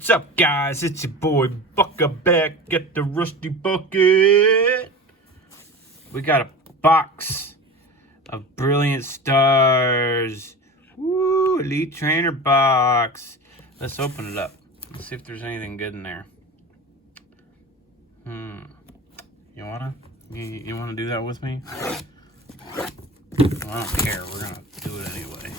What's up, guys? It's your boy Bucka back at the Rusty Bucket. We got a box of Brilliant Stars. Woo, Elite Trainer box. Let's open it up. Let's see if there's anything good in there. You wanna do that with me? Well, I don't care. We're gonna do it anyway.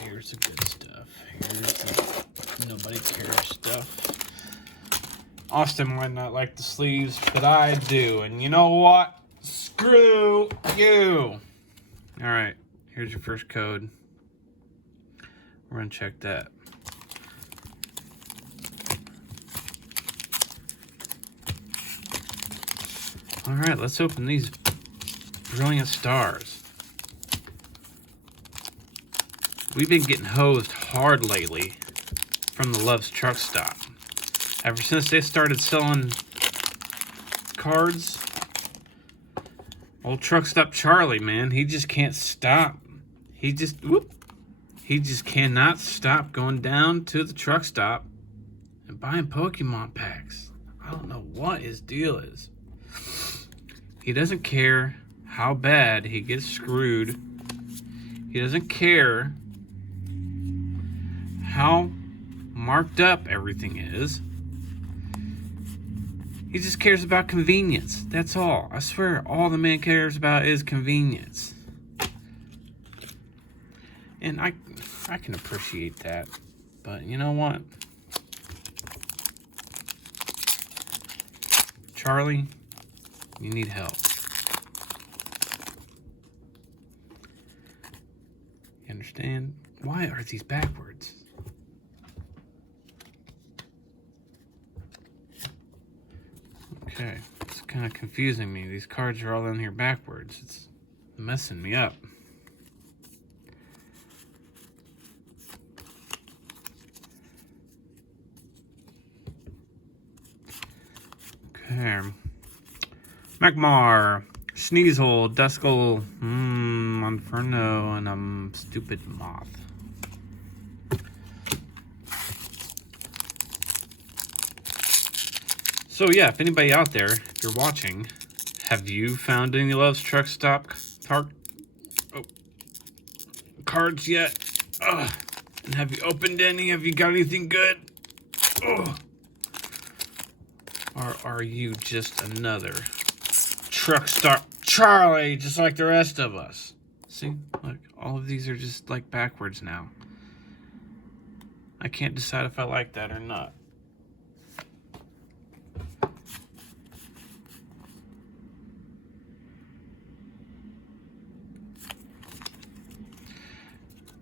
Here's the good stuff. Here's the nobody cares stuff. Austin might not like the sleeves, but I do. And you know what? Screw you. Alright, here's your first code. We're gonna check that. Alright, let's open these Brilliant Stars. We've been getting hosed hard lately from the Love's Truck Stop. Ever since they started selling cards, old Truck Stop Charlie, man, he just can't stop. He just cannot stop going down to the truck stop and buying Pokemon packs. I don't know what his deal is. He doesn't care how bad he gets screwed. He doesn't care how marked up everything is. He just cares about convenience. That's all. I swear, all the man cares about is convenience. And I can appreciate that. But you know what? Charlie, you need help. You understand? Why are these backwards? Okay, it's kind of confusing me. These cards are all in here backwards. It's messing me up. Okay. Magmar, Sneasel, Duskull, Inferno, and Stupid Moth. So yeah, if anybody out there, if you're watching, have you found any Love's Truck Stop cards yet? And have you opened any? Have you got anything good? Or are you just another Truck Stop Charlie, just like the rest of us? See, look, all of these are just like backwards now. I can't decide if I like that or not.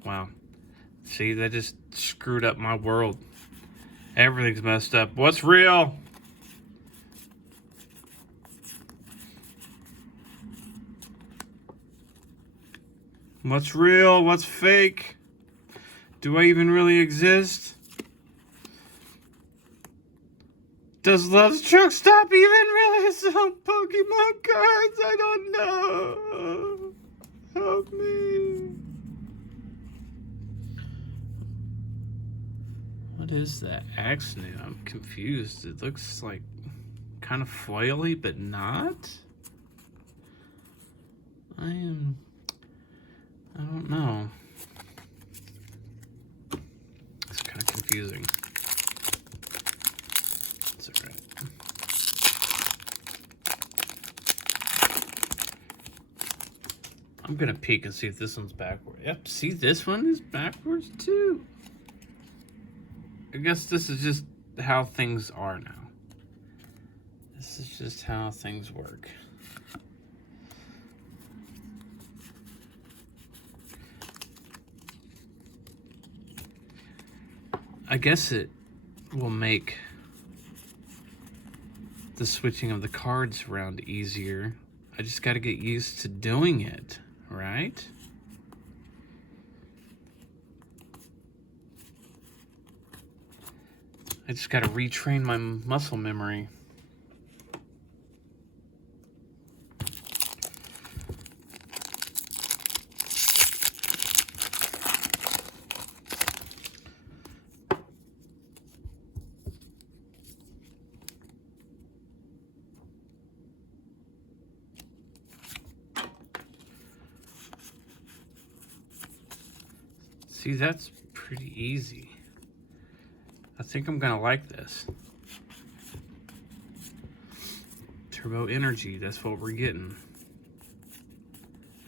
Wow. See, that just screwed up my world. Everything's messed up. What's real? What's real? What's fake? Do I even really exist? Does Love's Truck Stop even really sell Pokemon cards? I don't know. Help me. What is that accident? I'm confused. It looks like kind of foily, but not. I don't know. It's kind of confusing. It's alright. I'm gonna peek and see if this one's backward. Yep, see, this one is backwards too. I guess this is just how things are now. This is just how things work. I guess it will make the switching of the cards around easier. I just got to get used to doing it, right? I just got to retrain my muscle memory. See, that's pretty easy. I think I'm gonna like this. Turbo energy, that's what we're getting.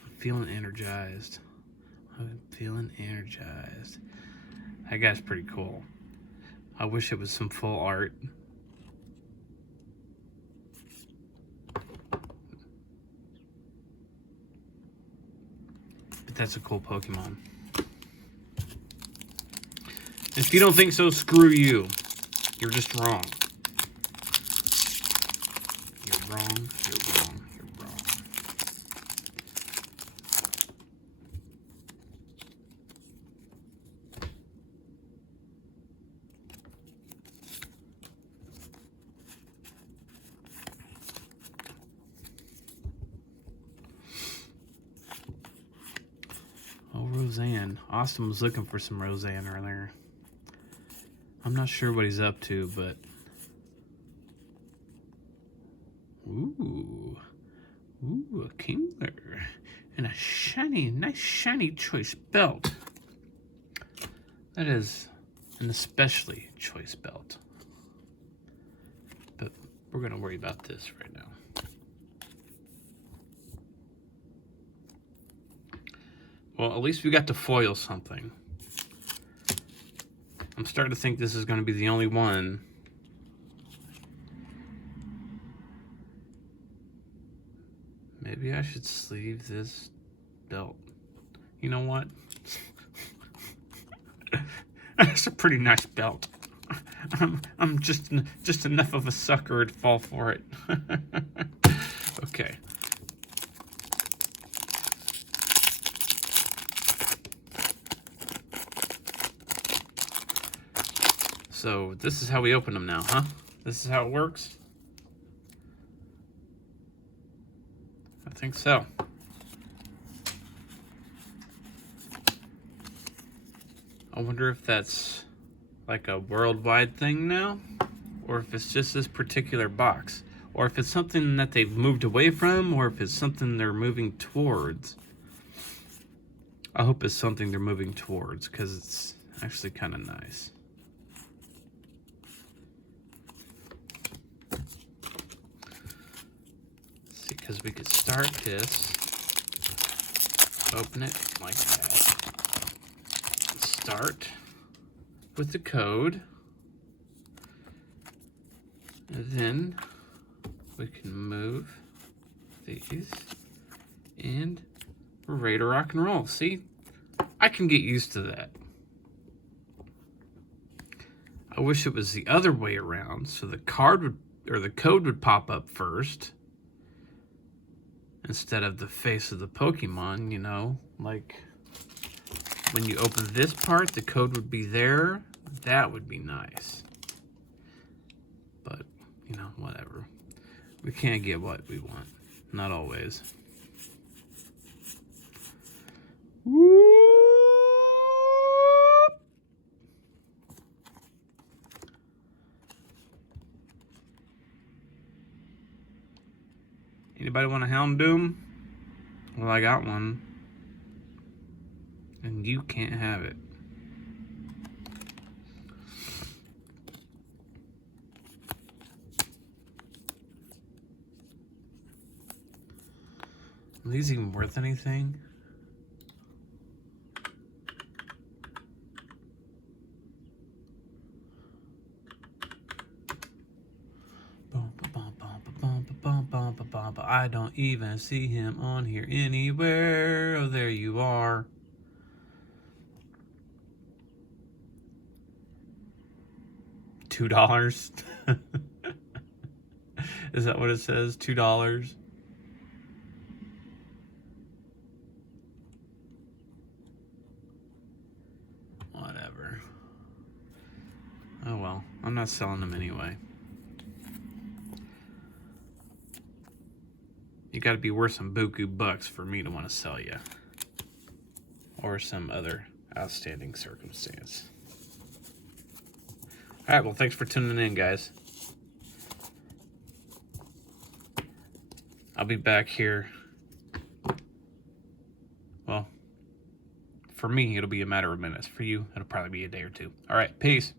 I'm feeling energized. I'm feeling energized. That guy's pretty cool. I wish it was some full art. But that's a cool Pokemon. If you don't think so, screw you. You're just wrong. You're wrong, you're wrong, you're wrong. Oh, Roseanne. Austin was looking for some Roseanne earlier. I'm not sure what he's up to, but... Ooh. Ooh, a Kingler. And a shiny, nice shiny choice belt. That is an especially choice belt. But we're going to worry about this right now. Well, at least we got to foil something. I'm starting to think this is going to be the only one. Maybe I should sleeve this belt. You know what? That's a pretty nice belt. I'm just enough of a sucker to fall for it. Okay. So this is how we open them now, huh? This is how it works? I think so. I wonder if that's like a worldwide thing now, or if it's just this particular box, or if it's something that they've moved away from, or if it's something they're moving towards. I hope it's something they're moving towards, because it's actually kind of nice. Because we could start this, open it like that, start with the code, and then we can move these, and we're ready to rock and roll. See, I can get used to that. I wish it was the other way around, so the card would, or the code would pop up first, instead of the face of the Pokemon, you know, like when you open this part, the code would be there. That would be nice. But, you know, whatever. We can't get what we want. Not always. Whoop. Anybody want a Houndoom? Well, I got one. And you can't have it. Are these even worth anything? I don't even see him on here anywhere. Oh, there you are. $2. Is that what it says? $2? Whatever. Oh well, I'm not selling them anyway. You gotta be worth some buku bucks for me to want to sell you. Or some other outstanding circumstance. Alright, well, thanks for tuning in, guys. I'll be back here, well, For me, it'll be a matter of minutes. For you, it'll probably be a day or two. All right, peace.